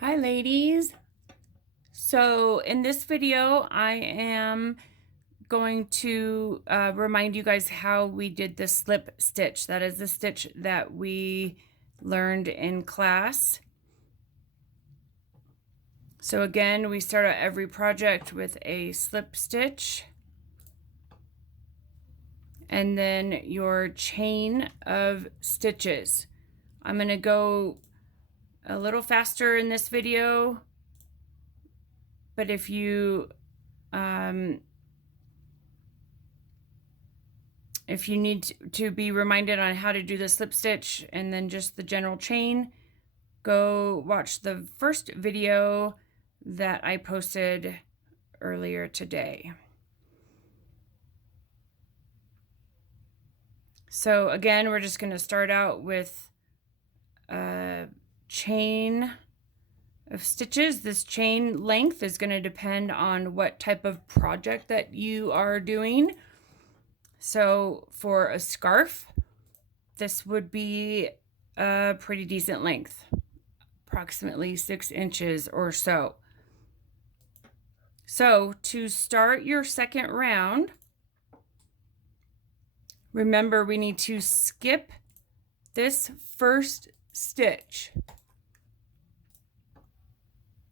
Hi ladies. So in this video I am going to remind you guys how we did the slip stitch. That is the stitch that we learned in class. So again, we start out every project with a slip stitch and then your chain of stitches. I'm going to go a little faster in this video, but if you need to be reminded on how to do the slip stitch and then just the general chain, go watch the first video that I posted earlier today. So again, we're just going to start out with a chain of stitches. This chain length is going to depend on what type of project that you are doing. So for a scarf, this would be a pretty decent length, approximately 6 inches or so. So to start your second round, remember we need to skip this first stitch.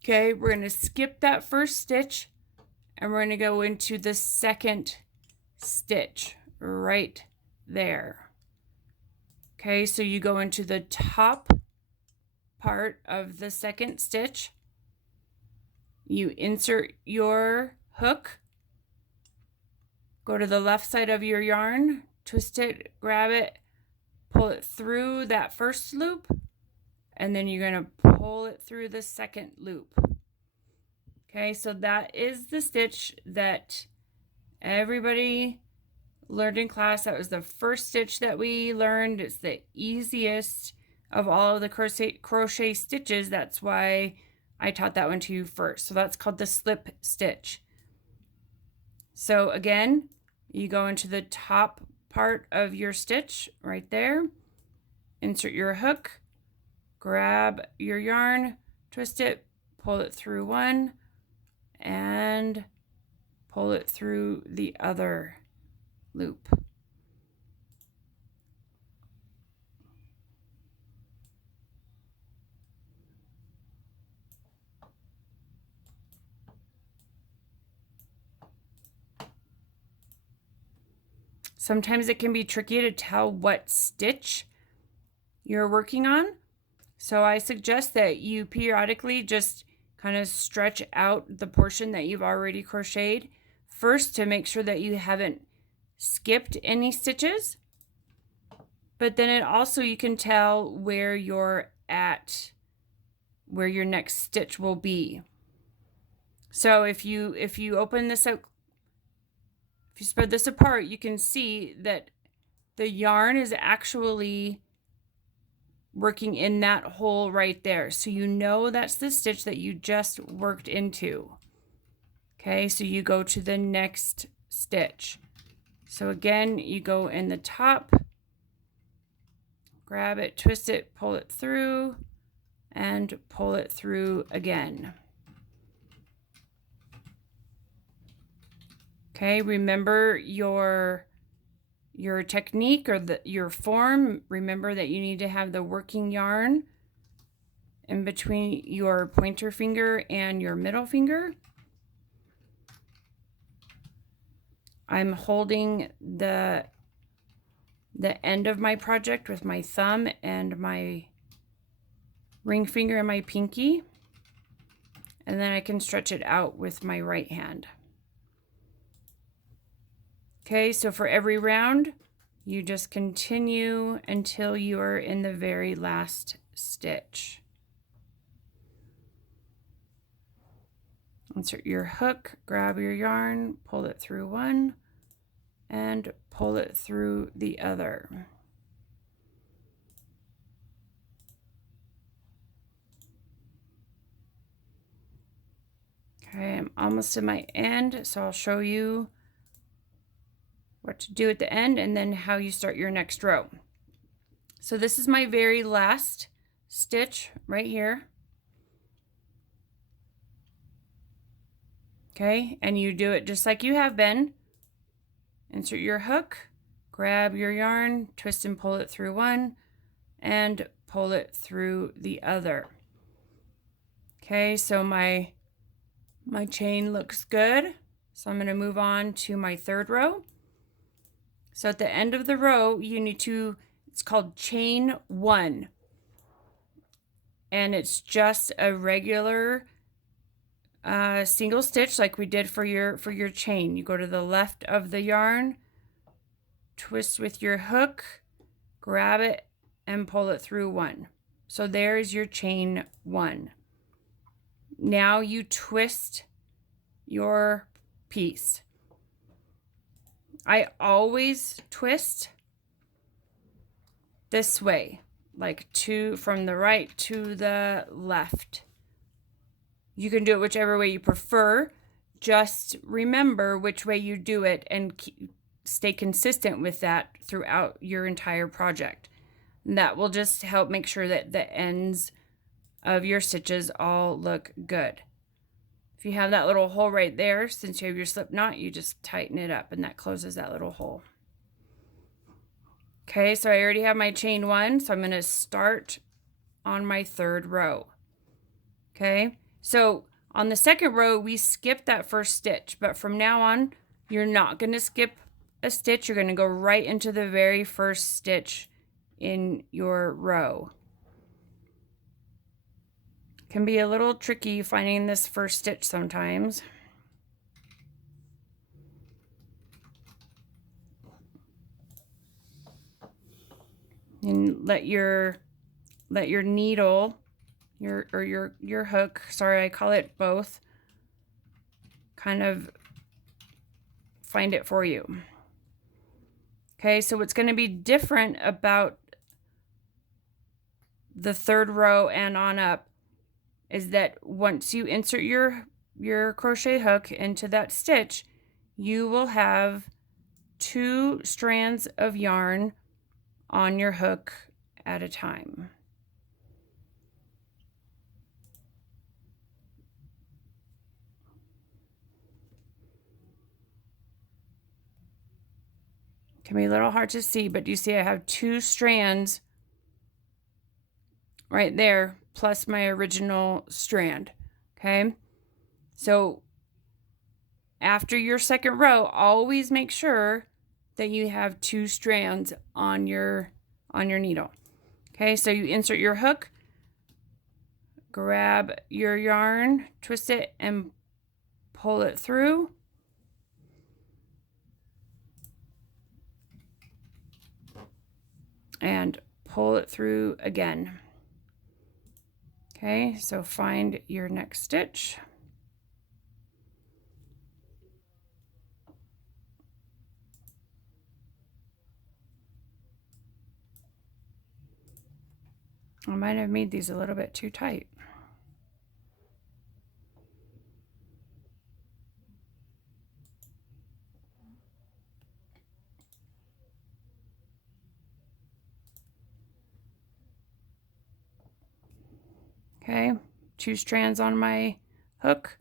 Okay, we're going to skip that first stitch and we're going to go into the second stitch right there. Okay, so you go into the top part of the second stitch. You insert your hook, go to the left side of your yarn, twist it, grab it, pull it through that first loop, and then you're going to pull it through the second loop. Okay, so that is the stitch that everybody learned in class. That was the first stitch that we learned. It's the easiest of all of the crochet stitches. That's why I taught that one to you first. So that's called the slip stitch. So again, you go into the top part of your stitch right there, insert your hook, grab your yarn, twist it, pull it through one, and pull it through the other loop. Sometimes it can be tricky to tell what stitch you're working on. So I suggest that you periodically just kind of stretch out the portion that you've already crocheted first to make sure that you haven't skipped any stitches. But then it also, you can tell where you're at, where your next stitch will be. So if you open this out, if you spread this apart, you can see that the yarn is actually working in that hole right there. So you know that's the stitch that you just worked into. Okay, so you go to the next stitch. So again, you go in the top, grab it, twist it, pull it through, and pull it through again. Okay, remember your technique or your form. Remember that you need to have the working yarn in between your pointer finger and your middle finger. I'm holding the end of my project with my thumb and my ring finger and my pinky, and then I can stretch it out with my right hand. Okay, so for every round, you just continue until you are in the very last stitch. Insert your hook, grab your yarn, pull it through one, and pull it through the other. Okay, I'm almost to my end, so I'll show you what to do at the end and then how you start your next row. So this is my very last stitch right here. Okay, and you do it just like you have been. Insert your hook, grab your yarn, twist and pull it through one, and pull it through the other. Okay, so my chain looks good. So I'm going to move on to my third row. So at the end of the row, you need to, it's called chain one. And it's just a regular single stitch like we did for your chain. You go to the left of the yarn, twist with your hook, grab it, and pull it through one. So there's your chain one. Now you twist your piece. I always twist this way, like from the right to the left. You can do it whichever way you prefer. Just remember which way you do it and stay consistent with that throughout your entire project. And that will just help make sure that the ends of your stitches all look good. If you have that little hole right there, since you have your slip knot, you just tighten it up and that closes that little hole. Okay, so I already have my chain one, so I'm going to start on my third row. Okay, so on the second row, we skipped that first stitch, but from now on, you're not going to skip a stitch. You're going to go right into the very first stitch in your row. Can be a little tricky finding this first stitch sometimes. And let your needle, your hook, sorry, I call it both, kind of find it for you. Okay, so what's going to be different about the third row and on up is that once you insert your crochet hook into that stitch, you will have 2 strands of yarn on your hook at a time. Can be a little hard to see, but you see I have 2 strands right there, plus my original strand. Okay, so after your second row, always make sure that you have 2 strands on your needle. Okay, so you insert your hook, grab your yarn, twist it, and pull it through. And pull it through again. Okay, so find your next stitch. I might have made these a little bit too tight. Okay, 2 strands on my hook,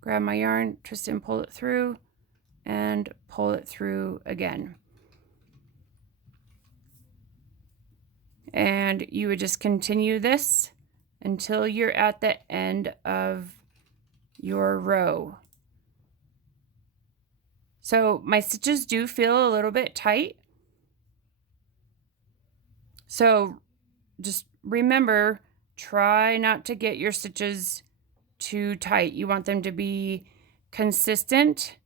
grab my yarn, twist and pull it through, and pull it through again. And you would just continue this until you're at the end of your row. So my stitches do feel a little bit tight. So just remember, try not to get your stitches too tight. You want them to be consistent.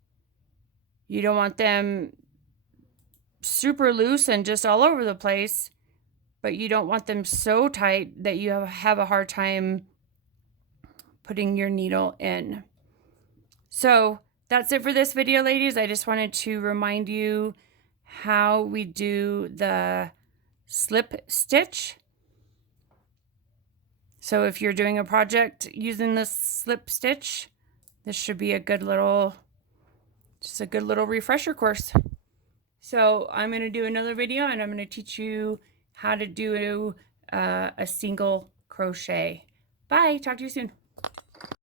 You don't want them super loose and just all over the place, but you don't want them so tight that you have a hard time putting your needle in. So that's it for this video, ladies. I just wanted to remind you how we do the slip stitch. So if you're doing a project using this slip stitch, this should be a good little, just a good little refresher course. So I'm going to do another video and I'm going to teach you how to do a single crochet. Bye. Talk to you soon.